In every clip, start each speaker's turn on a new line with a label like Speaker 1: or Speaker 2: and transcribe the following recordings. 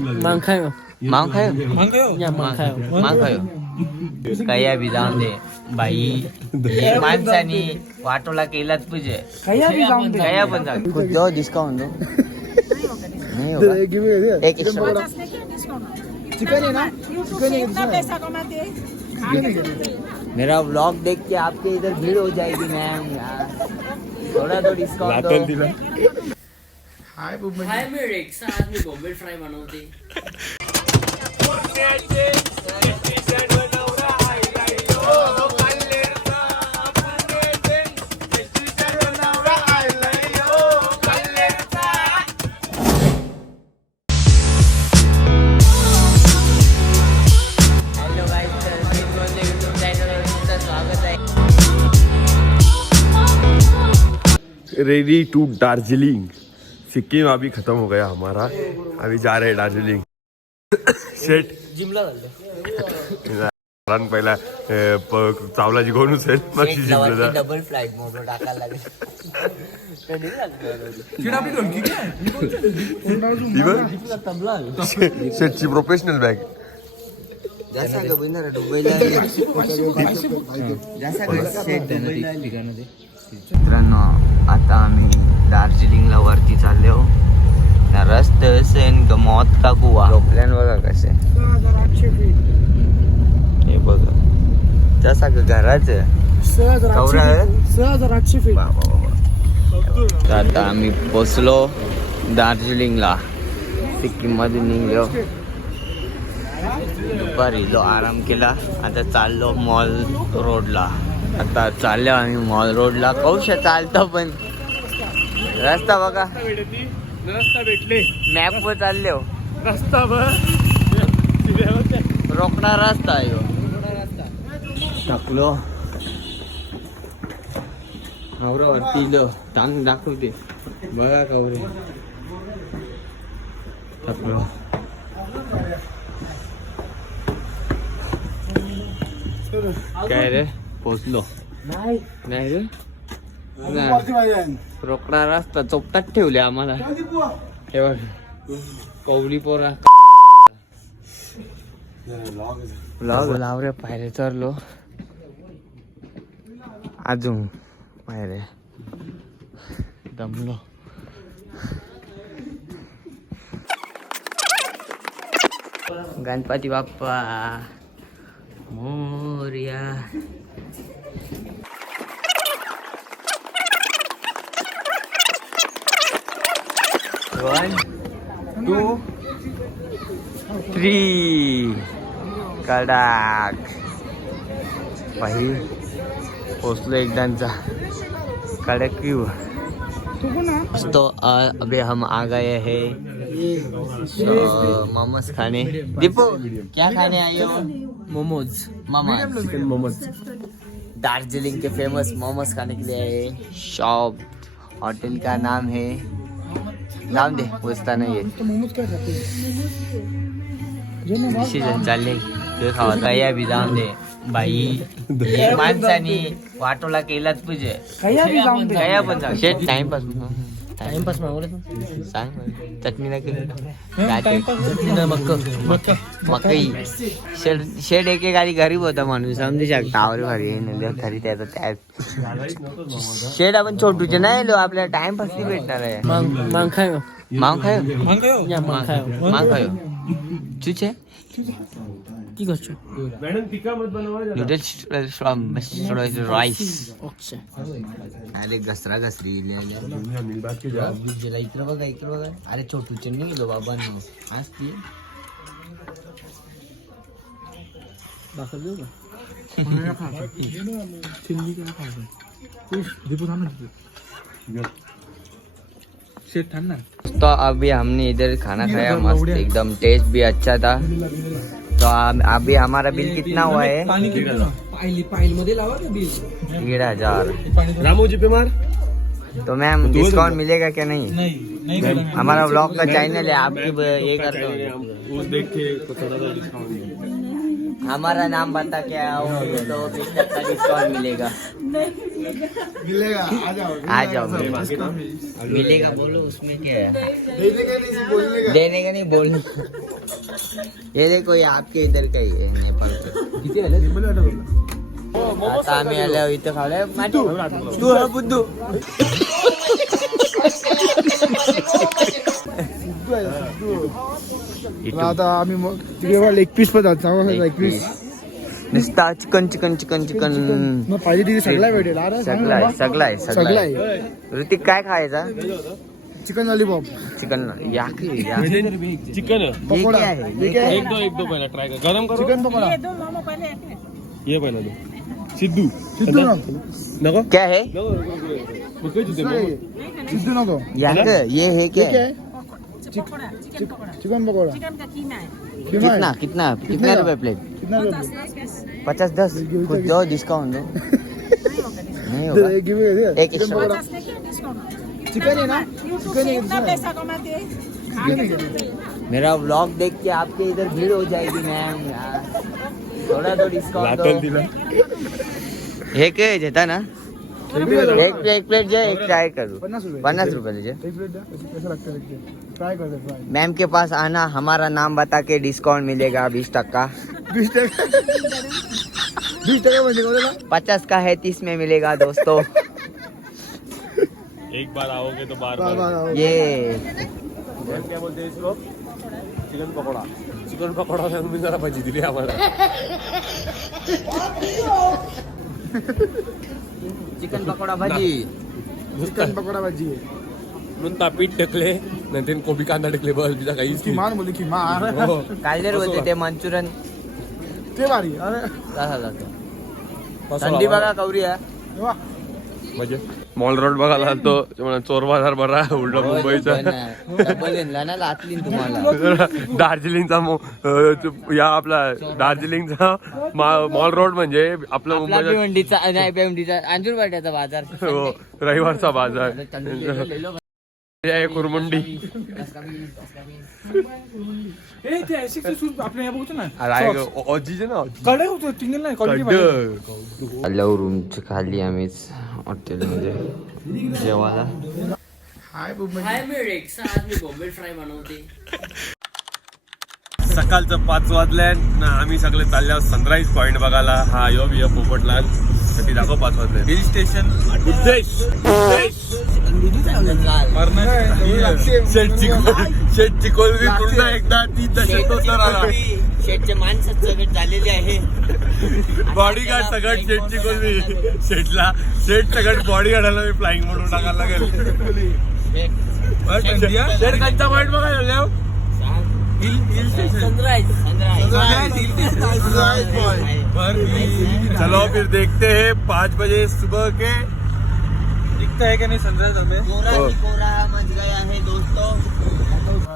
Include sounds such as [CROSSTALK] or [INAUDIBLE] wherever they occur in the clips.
Speaker 1: मांग खायो
Speaker 2: मांग खायो मांग खायो या मांग दे बाई. वाटोला केलाच पाहिजे. कया बी जाऊन डिस्काउंट चिकन है ना? चिकन है। मेरा व्लॉग देख के आपके इधर भीड़ हो जाएगी मैम यार। थोड़ा तो डिस्काउंट दो।
Speaker 1: हाय मी रेक्सा आज मी बॉम्बे फ्राय बनवते
Speaker 2: हॅलो गाईज तर मी बोलते युट्यूब चॅनलवर तुमचं स्वागत आहे
Speaker 3: रेडी टू दार्जिलिंग सिक्किम अभी खत्म हो गया हमारा। अभी जा रहे हैं दार्जिलिंग। शेट
Speaker 1: जिमला
Speaker 3: पहिला अं, प- चावला जिंकून उचल मग
Speaker 2: एक
Speaker 3: जिंकलं
Speaker 2: लवरती
Speaker 3: जा.
Speaker 2: डबल फ्लाईट मोटर टाकायला लागेल?
Speaker 3: ही बघ. शे- शेटची प्रोफेशनल बॅग
Speaker 2: जसा का बहिणारा मित्रांनो आता आम्ही दार्जिलिंगला वरती चाललो ना रस्ते सेन मौत का कुवा. प्लॅन बघा कसे. हे बघा. जसा का घराच आता आम्ही पोचलो दार्जिलिंगला. सिक्कीममध्ये निघलो. दुपारी लो आराम केला आता चाललो मॉल रोडला. आता चाललो आम्ही मॉल रोडला. कौश चालतो पण. रस्ता बघा.
Speaker 4: रस्ता भेटले.
Speaker 2: मॅप वर चाललो
Speaker 4: रस्ता बर
Speaker 2: रोकडा रस्ता आहे ह्यो. टाकलो. नवऱ्यावरती इलो. टांग दाखवते बघा कवरे. टाकलो. काय रे? पोचलो. नाही रे. रोकडा रस्ता चोपटात ठेवले आम्हाला. हे बघ. कवली पोरा लावरे पायरे चरलो. अजून पायरे. दमलो. Ganpati Bappa. Morya. One two three कडाक. भाई पोचलो एकदांचा कडक क्यू तो अभी हम आ गए हैं मोमोज खाने दीपू क्या खाने आए हो?
Speaker 1: मोमोज.
Speaker 2: मोमोज
Speaker 1: मोमोज.
Speaker 2: दार्जिलिंग के फेमस मोमोज खाने के लिए आए। शॉप होटल का नाम है नाम दे पूछता नहीं है डिसिजन चालले ते खावा काय बी जाऊन दे बाई. माणसानी वाटोला केलाच पाहिजे. कया पण जाऊ. शेट टाइमपास
Speaker 1: ટાઈમ પાસમાં
Speaker 2: બોલે સાંગ ચટણી નાખી ચટણી ના મક્કો. મકઈ
Speaker 1: શેડ
Speaker 2: શેડ એક એક આરી ગરીબ હતો મને સમજી શકતા આવરે ફરી એને લે ખરી તે તો તે શેડ આપણ છોટું છે. ના એલો આપણે ટાઈમ પાસની
Speaker 1: બેઠા રહે માંગ માંગ
Speaker 2: ખાયો? માંગ
Speaker 1: ખાયો? માંગ ખાયો. માંગ ખાયો.
Speaker 2: શું છે? কি
Speaker 1: করছো ম্যাডাম টিকা
Speaker 2: মত বানাওয়া
Speaker 1: যাবে নুডলস
Speaker 2: রাইস রাইস আচ্ছা আরে গসরা গসরি লে লে নীল बात के जा जला इतना बघा इतना बघा. अरे छोटू चन्नी गेलो बाबा नो. हसती
Speaker 1: बाकर देऊ
Speaker 2: तो अभी हमने इधर खाना खाया मस्त एकदम टेस्ट भी अच्छा था। तो अभी हमारा बिल कितना हुआ है? डेढ़ हज़ार।
Speaker 3: रामू जी पे मार।
Speaker 2: तो मैम डिस्काउंट मिलेगा क्या नहीं? हमारा ब्लॉग का चैनल है आपकी ये करते हो
Speaker 3: उस देख के तो थोड़ा सा डिस्काउंट
Speaker 2: हमारा नाम बता क्या आओगे तो डिस्काउंट मिलेगा।
Speaker 5: मिलेगा आ जाओ
Speaker 2: आ जाओ मेरे पास मिलेगा बोलो उसमें क्या है?
Speaker 5: देने का नहीं बोलने
Speaker 2: ये देखो ये आपके इधर का ही है नेपाल का। आता आम्ही आल्यावर इथं खावलंय तू हा बुद्धू।
Speaker 5: आता आम्ही मग तिकडे लेग पीस पण चांगला लेग पीस
Speaker 2: नुसता चिकन चिकन चिकन चिकन
Speaker 5: पाहिजे तिथे सगळा भेटेल.
Speaker 2: सगळा आहे सगळा आहे
Speaker 5: सगळा
Speaker 2: आहे. ऋतिक काय खायचा?
Speaker 5: चिकन लॉलीपॉप
Speaker 2: चिकन या की या
Speaker 4: चिकन
Speaker 2: ये क्या है
Speaker 5: ये क्या है
Speaker 4: एक दो एक दो पहिला ट्राय कर। गरम करो।
Speaker 5: चिकन पकोडा
Speaker 4: ये पहिला दो। सिद्धू।
Speaker 5: सिद्धू ना
Speaker 4: नको
Speaker 2: क्या है?
Speaker 5: सिद्धू नको
Speaker 2: या के ये है क्या? है?
Speaker 5: चिकन पकोडा।
Speaker 6: चिकन का कीमा है।
Speaker 5: कितना
Speaker 2: कितना कितना? रुपए प्लेट
Speaker 5: कितना
Speaker 2: पचास दस कुछ दो डिस्काउंट दो। [LAUGHS] नहीं होगा।
Speaker 5: दे, दे.
Speaker 2: एक extra.
Speaker 5: पकोडा
Speaker 6: पचास लेके डिस्काउंट
Speaker 5: चिकन है ना?
Speaker 6: यूट्यूब
Speaker 5: चिकन
Speaker 6: से
Speaker 5: है
Speaker 6: इतना
Speaker 5: कितना
Speaker 6: पैसा कमाते हैं। खा
Speaker 5: चिकन
Speaker 6: के
Speaker 5: है।
Speaker 6: चलते हैं।
Speaker 2: मेरा व्लॉग देख के आपके इधर भीड़ हो जाएगी मैम यार। थोड़ा तो डिस्काउंट
Speaker 4: लाटल
Speaker 2: दो
Speaker 4: दिला।
Speaker 2: हे के घेता ना? एक एक प्लेट जे एक ट्राय करू।
Speaker 5: पन्नास रुपये
Speaker 2: पन्नास रुपये लीजिए।
Speaker 5: एक प्लेट द्या कैसे कैसा लगता है ट्राई करते ट्राई
Speaker 2: मैम के पास आना हमारा नाम बता के डिस्काउंट मिलेगा बीस टक्का।
Speaker 5: बीस टका बीस टका म्हणजे बोला
Speaker 2: पचास का है तीस में मिलेगा दोस्तों।
Speaker 4: एक बार आओगे तो बार
Speaker 5: बार बार.
Speaker 2: ये।
Speaker 4: क्या बोलते हैं इसको? चिकन पकोडा। चिकन पकोडा तुम्ही जरा भाजी दिली आम्हाला
Speaker 2: चिकन पकोडा भाजी।
Speaker 5: चिकन पकोडा भाजी
Speaker 4: नुसता पीठ टाकले नंतर कोबी कांदा टाकले बस बिजा काहीच नाही.
Speaker 5: किमान बोलली किमान
Speaker 4: हो.
Speaker 2: कालदेर होते ते मंचुरियन
Speaker 5: ते भारी अरे
Speaker 2: थंडी. बघा कवरी आहे
Speaker 4: म्हणजे?
Speaker 3: मॉल रोड बघायला आलतो चोर बाजार बरा उलटा मुंबईचा. दार्जिलिंगचा या आपला दार्जिलिंगचा मॉल रोड म्हणजे आपला मुंबईचा
Speaker 2: भिवंडीचा नाही भिवंडीचा अंजूर पाट्याचा बाजार.
Speaker 3: हो, रविवारचा बाजार. कुरमुंडी.
Speaker 2: आल्यावर रूमची खाली आम्हीच हॉटेलमध्ये जेवायला.
Speaker 3: सकाळचं पाच वाजल्या ना आम्ही सगळे चालले आहोत सनराईज पॉइंट बघायला. हा यो बियो पोपटलाल तर ती दाखव पाच वाजले हिल स्टेशन उद्देश शेट चिकोल शेट चिकोल मी पुन्हा एकदा ती तशी
Speaker 2: शेटचे माणसं सगळं झालेले आहे
Speaker 3: बॉडी गार्ड सगळं शेट चिकोल मी शेटला शेट सगळं बॉडी गार्डाला मी फ्लाइंग म्हणून टाकायला लागेल शेट कंचा पॉइंट बघायला लागले हो.
Speaker 2: सनराईज
Speaker 3: चलो फिर देखते हैं पाँच बजे सुबह के।
Speaker 5: दिखता है का नाही सनराइज हमें?
Speaker 2: कोरा
Speaker 3: हो.
Speaker 2: ही कोरा मच गया है दोस्तों।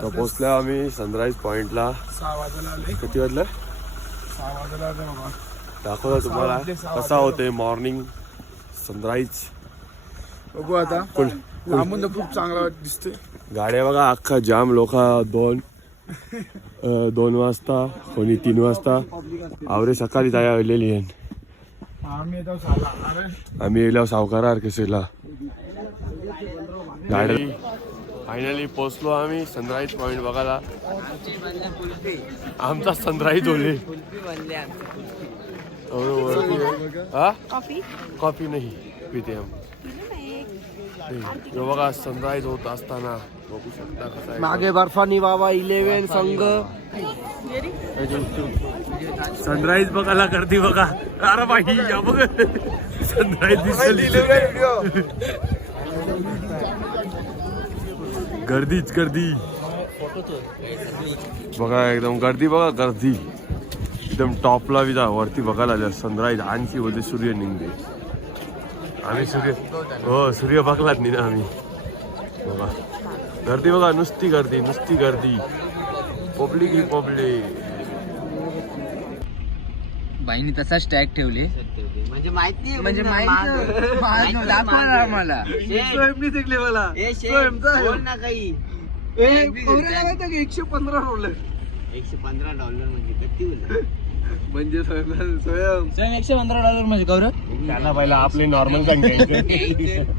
Speaker 3: तर पोचलो आम्ही सनराईज पॉइंटला किती वाजलं दाखवतो तुम्हाला कसा होते मॉर्निंग सनराईज
Speaker 5: बघू आता. लांबून खूप चांगला दिसते
Speaker 3: गाड्या बघा अख्खा जाम लोक दोन. दोन वाजता कोणी तीन वाजता. आवरे सकाळी तयार आलेली आहे.
Speaker 5: आम्ही येतो सहाला अरे.
Speaker 3: आम्ही येलो सावकारा आर्केसीला गाडी. फायनली पोचलो आम्ही सनराईज पॉइंट बघायला. आमचा सनराईज होले हा?
Speaker 6: कॉफी
Speaker 3: कॉफी नाही पिते हम बघा सनराईज होत असताना. बघू शकता कसा आहे.
Speaker 5: मागे बर्फानी बाबा इलेव्हन संघ.
Speaker 3: सनराईज बघायला गर्दी बघा. अरे बाई या बघ. सनराईज दिसली गर्दीच गर्दी. बघा एकदम गर्दी बघा गर्दी. एकदम टॉपला विजा वरती बघायला आल्या सनराईज आणखी होते सूर्य निघते आम्ही सूर्य हो सूर्य बघलाच नाही ना आम्ही. बघा. गर्दी बघा नुसती गर्दी नुसती गर्दी. पब्लिक ही पब्लिक.
Speaker 2: बाईने तसाच टॅग ठेवले. म्हणजे माहिती म्हणजे माहिती दाखवणार आम्हाला.
Speaker 5: मला.
Speaker 2: ए शेठ, बोल ना काही.
Speaker 5: एकशे पंधरा रोल
Speaker 2: एकशे पंधरा डॉलर म्हणजे किती
Speaker 5: म्हणजे स्वयं स्वयं.
Speaker 2: एकशे पंधरा डॉलर म्हणजे गौरव
Speaker 4: त्याला पहिला आपले नॉर्मल सांगायचं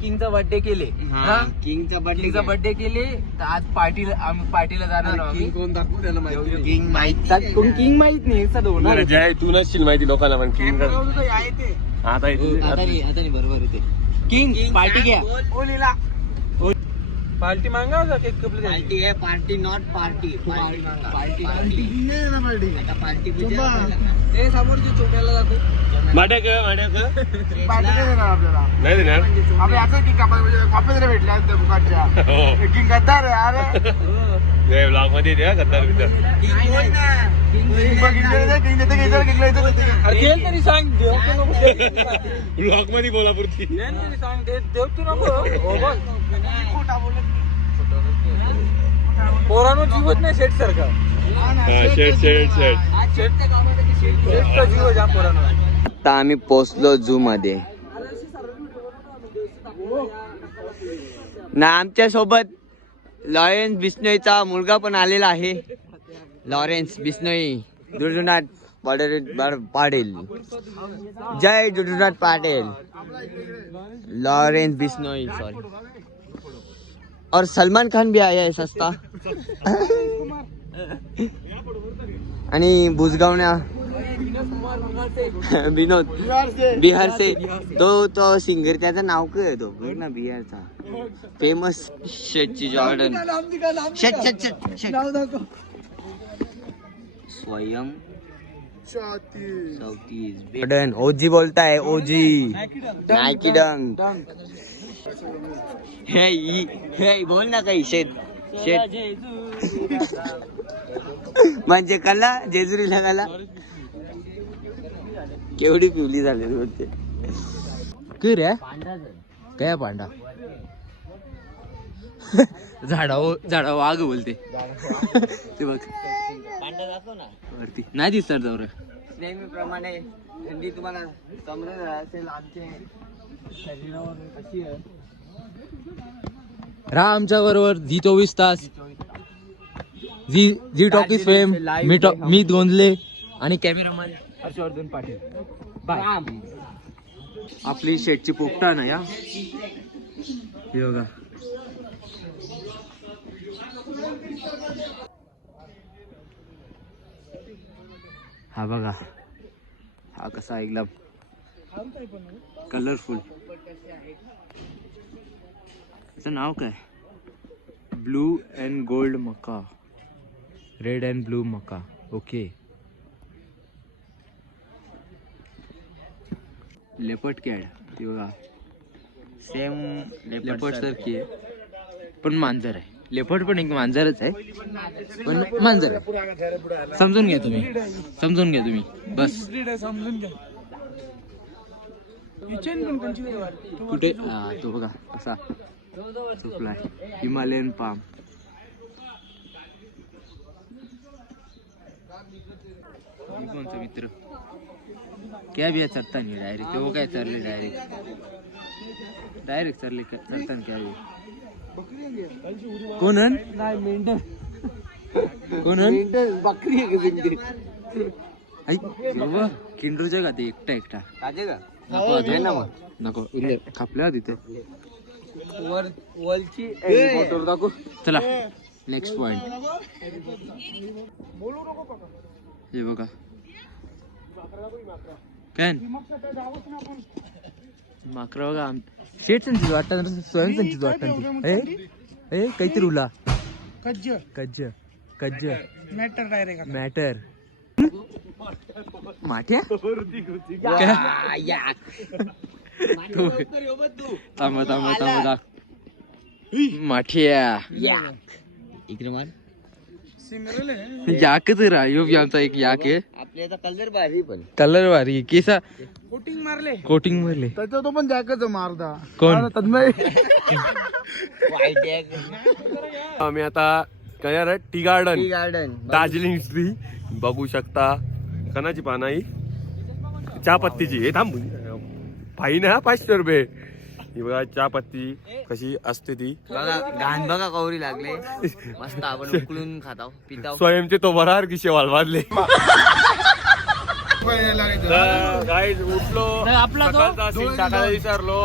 Speaker 2: किंगचा बर्थडे केले. हा किंगचा बर्थडे किंगचा बर्थडे केले तर आज पार्टीला आम्ही पार्टीला जाणार आहोत कोण दाखवू त्याला माहिती किंग माहीत कोण किंग माहीत नाही होणार.
Speaker 4: जय तू नसशील माहिती लोकांना पण किंग आता
Speaker 2: आता बरोबर आहे ते. किंग पार्टी घ्या.
Speaker 5: पार्टी मागा केक कपले
Speaker 2: पार्टी आहे party not party party party आता पार्टी
Speaker 5: ए समोरच्या चोट्याला जातो
Speaker 4: माट्या का माट्या का
Speaker 5: पार्टी नाही देणार आपल्याला
Speaker 4: नाही देणार
Speaker 5: आपले असं की कापा म्हणजे कापे जरी भेटले आहेत त्या दुकानच्या
Speaker 4: हो
Speaker 5: की गद्दार आहे अरे
Speaker 4: ब्लॉगमध्ये द्या गद्दार बिद्दार
Speaker 5: तेल तरी सांग देव तू नको सांग.
Speaker 4: ब्लॉगमध्ये बोला पुरती
Speaker 5: तरी सांग दे- देव तू नको हो बघ पोरानो जीवत नाही शेट सारखा
Speaker 4: शेट शेट शेट
Speaker 5: जीव पोरानो
Speaker 2: आता आम्ही पोचलो झू मध्ये. ना आमच्यासोबत लॉरेन्स बिस्नोईचा मुलगा पण आलेला आहे. लॉरेन्स बिस्नोई दुर्जुनाथ पाडेल. पाटील जय दुर्जुनाथ पाटील लॉरेन्स बिस्नोई सॉरी और सलमान खान भी आया है सस्ता. [LAUGHS] आणि भुजगावण्या [LAUGHS] विनोद. बिहार से तो तो सिंगर त्याचं नाव काय तो? बघ ना बिहारचा. फेमस शेटची जॉर्डन शेट शेट शेट शेट स्वयं जॉर्डन ओजी बोलताय ओजी नायकी डंग हे हे बोल ना काही शेट शेट [LAUGHS] म्हणजे कला जेजुरीला कला. केवढी पिवली झाली होते
Speaker 5: काय रे काय पांडा झाडा झाडा वाघ बोलते. ते बघ. वरती. नाही दिसणार जाऊ रे.
Speaker 2: नेहमीप्रमाणे थंडी तुम्हाला समजत असेल आमचे शरीरावर कशी आहे.
Speaker 5: राहा आमच्या बरोबर झी चोवीस तास. झी झी टॉकीज फेम मी टॉ- मी गोंधले आणि कॅमेरामॅन हर्षवर्धन पाटील. बाय
Speaker 2: आपली शेटची पोपटा ना या?
Speaker 5: हे बघा.
Speaker 2: हा बघा. हा कसा एकदम कलरफुल त्याचं नाव काय?
Speaker 5: ब्लू अँड गोल्ड मका. रेड अँड ब्लू मका. ओके
Speaker 2: लेपट कॅड ती बघा सेम
Speaker 5: लेपर्ड सारखी आहे. पण मांजर आहे. लेपर्ड पण एक मांजरच आहे. पण मांजर आहे. समजून घ्या तुम्ही. समजून घ्या तुम्ही. बस.
Speaker 2: कुठे? हा, तो बघा. कसा चुकलाय. Himalayan palm.
Speaker 5: कोणचा मित्र? क्या या चरता नाही डायरेक्ट तेव्हा काय चालले डायरेक्ट डायरेक्ट चालले चढताना क्या बी कोणन कोणन
Speaker 2: बकरी
Speaker 5: बाबा किंडरच्या का ते एकटा एकटा
Speaker 2: काजे का
Speaker 5: नको आता. नको इले कापल्या तिथे
Speaker 2: वलची
Speaker 5: चला नेक्स्ट पॉइंट हे बघा काय? माकरा बघा शेट संचित वाटतं स्वयं संचित वाटतं ए काहीतरी उला.
Speaker 7: कज्ज
Speaker 5: कज्ज कज्ज
Speaker 7: मॅटर डायरेक्ट
Speaker 5: मॅटर. माठ्या थांबा थांबा थांबा माठ्या.
Speaker 2: इकडे मान
Speaker 5: याकच रा यो बी आमचा एक याक आहे.
Speaker 2: आपल्या इथं कलर भारी पण.
Speaker 5: कलर भारी केसा?
Speaker 7: कोटिंग मारले.
Speaker 5: कोटिंग भरले
Speaker 7: त्याचा तो पण जॅकच मारदा
Speaker 5: कोण?
Speaker 7: तन्मय.
Speaker 3: आम्ही आता काय रे tea garden.
Speaker 2: Garden
Speaker 3: Darjeeling tree बघू शकता. कणाची पानाई. चहा पत्तीची हे थांब. फाईन हा पाचशे रुपये. ही बघा चहा पत्ती कशी असते ती.
Speaker 2: बघा घाण बघा कवरी लागले. मस्त आपण उकळून खाताव पिताव.
Speaker 3: स्वयंचे तो बरार की शेवाल वाजले गाईज उठलो.
Speaker 1: आपला
Speaker 3: टाकायला विसरलो.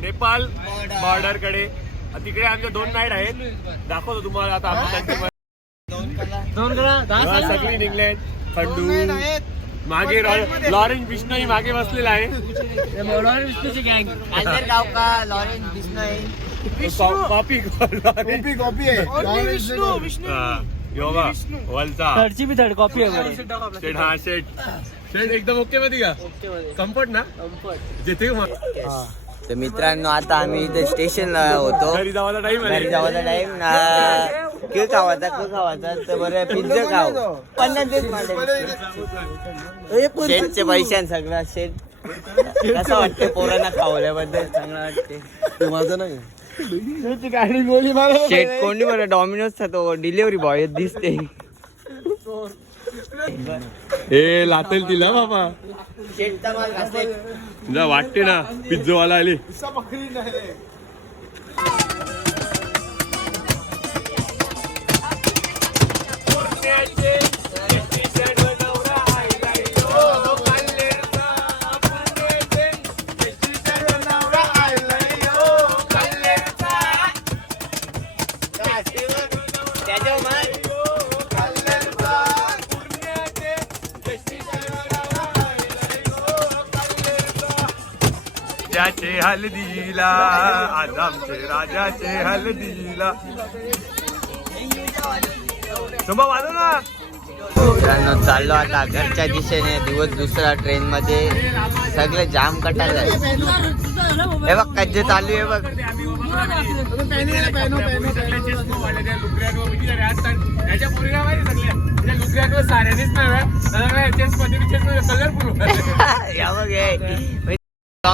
Speaker 3: नेपाल बॉर्डरकडे. तिकडे आमच्या दोन नाईट आहेत. दाखवतो तुम्हाला आता त्यांचे
Speaker 1: दोन.
Speaker 3: सगळी निघले खंडू मागे लॉरेन्स बिश्नोई मागे बसलेला आहे.
Speaker 1: हे मोडवारी विष्णूची गँग
Speaker 2: गाव का? Lawrence Bishnoi.
Speaker 3: Copy
Speaker 7: copy copy आहे. विष्णू विष्णू.
Speaker 3: योगा वलचा.
Speaker 1: थर्डची बी थर्ड कॉपी आहे
Speaker 3: शेट हा शेट शेट एकदम ओके मध्ये का? कम्फर्ट ना? जेथे मग
Speaker 2: तर मित्रांनो आता आम्ही इथे स्टेशनला होतो.
Speaker 3: घरी जावायला टाइम
Speaker 2: घरी जावाचा टाइम के खावाचा के खावाचा तर बरं पिझ्झा खाव पन्नास दिवस शेटचे पैसे आणि सगळं शेट कसं वाटते पोरांना खावल्याबद्दल? चांगलं वाटते
Speaker 7: माझं नाही.
Speaker 2: शेट कोणी बरं? डॉमिनोजचा तो डिलिव्हरी बॉय दिसते.
Speaker 3: ए लातेल तिला बाबा. जा वाटते ना पिझ्झावाला आले. त्याचे हल्दीला आज आमचे राजाचे हल्दीला. शंभा वाजव ना.
Speaker 2: मित्रांनो चाललो आता घरच्या दिशेने. दिवस दुसरा ट्रेन मध्ये. सगळे जाम कटायला हे बघ कज्जे चालू आहे बघ. [LAUGHS] [LAUGHS] या बघ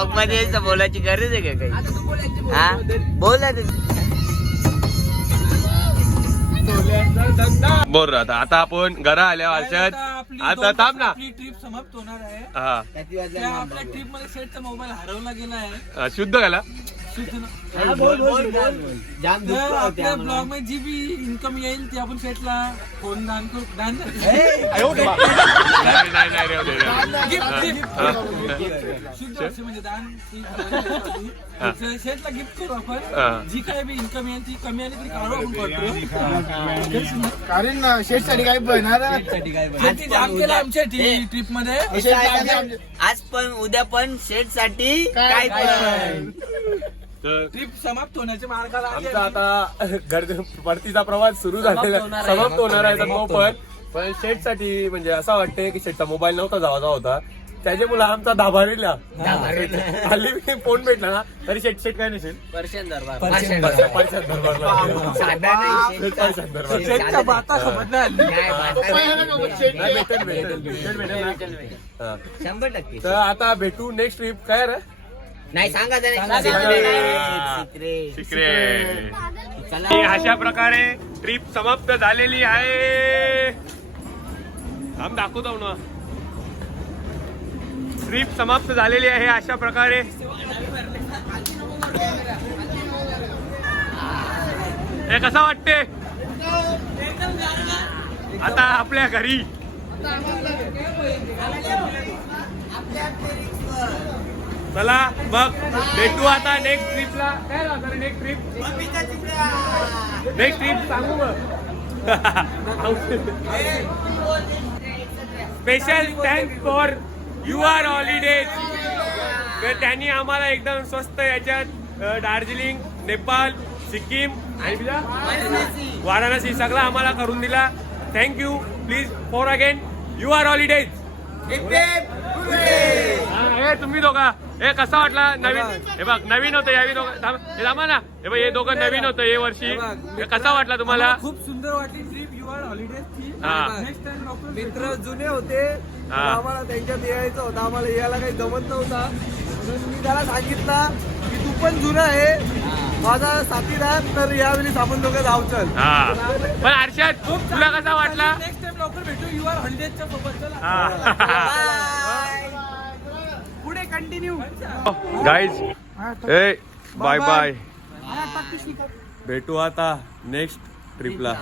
Speaker 2: ब्लॉगमध्ये बोलायची गरज आहे का काही? हा? बोला
Speaker 3: बोल आता. आता आपण घरा आल्या वर्षात आता थांब ना.
Speaker 7: आपली ट्रिप समाप्त होणार आहे.
Speaker 3: हा.
Speaker 7: आपल्या ट्रिपमध्ये सेटचा मोबाईल हरवला गेला आहे.
Speaker 3: हा, शुद्ध घाला
Speaker 7: तर आपल्या ब्लॉगमध्ये जी बी इन्कम येईल ती आपण सेटला फोन दान करू? दान असे म्हणजे दान [LAUGHS] सेटला गिफ्ट करू. आपण जी काय बी इन्कम येईल ती कमी आली तरी काढू आपण करू
Speaker 4: कारण शेटसाठी काय बनणार
Speaker 7: शेती जाम केलं आमच्या ट्रिपमध्ये।
Speaker 2: आज पण उद्या पण शेटसाठी काय पण.
Speaker 3: तर
Speaker 7: ट्रिप समाप्त होण्याच्या मार्गाला आली
Speaker 3: आमचा आता घर परतीचा प्रवास सुरू झालेला
Speaker 7: होणार आहे.
Speaker 3: समाप्त होणार आहे. तर तो पण. पण शेटसाठी म्हणजे असं वाटतंय की शेटचा मोबाईल नव्हता जावाचा होता. त्याच्यामुळे आमचा दाभारीला हल्ली मी फोन भेटला ना तरी शेट शेट काय नसेल.
Speaker 2: पर्शन दरबार.
Speaker 3: परशात दरबारला. शेट परशात दरबार.
Speaker 7: शेटच्या बाता समजल्या
Speaker 3: नाही, भेटेल, भेटेल, भेटेल, भेटेल ना. हा.
Speaker 2: शंभर टक्के.
Speaker 3: तर आता भेटू नेक्स्ट ट्रिप काय रे?
Speaker 2: नाही सांगा
Speaker 3: अशा प्रकारे ट्रिप समाप्त झालेली आहे. आम दाखवतो ना. ट्रिप समाप्त झालेली आहे अशा प्रकारे. हे कसं वाटते? आता आपल्या घरी. चला मग भेटू आता नेक्स्ट ट्रिपला काय राहणार नेक्स्ट ट्रिप नेक्स्ट ट्रिप सांगू मग. Special thanks for U R Holidays तर त्यांनी आम्हाला एकदम स्वस्त याच्यात दार्जिलिंग नेपाळ सिक्कीम आणि वाराणसी. सगळा आम्हाला करून दिला. Thank you please for again U R Holidays हे तुम्ही दोघा. हे कसा वाटला? नवीन? हे बघ नवीन होतं यावी दोघं. थांब हे ना. हे बघ हे दोघं नवीन होतं हे वर्षी. हे कसा वाटला तुम्हाला?
Speaker 7: खूप सुंदर वाटली ट्रिप यू आर हॉलिडेज ची
Speaker 3: हा.
Speaker 7: नेक्स्ट टाइम लवकर
Speaker 4: मित्र जुने होते. आम्हाला त्यांच्यात यायचं होतं. आम्हाला यायला काही जमत नव्हता. म्हणून मी त्याला सांगितलं की तू पण जुना आहे. माझा साथीदार तर यावेळी आपण दोघं जाऊ चल.
Speaker 3: हा. पण हर्षद तुला कसा वाटला?
Speaker 7: नेक्स्ट टाइम लवकर भेटू. यू आर हॉलिडेजच्या सोबत पुढे कंटिन्यू
Speaker 3: गाईज ए बाय बाय. भेटू आता नेक्स्ट ट्रिपला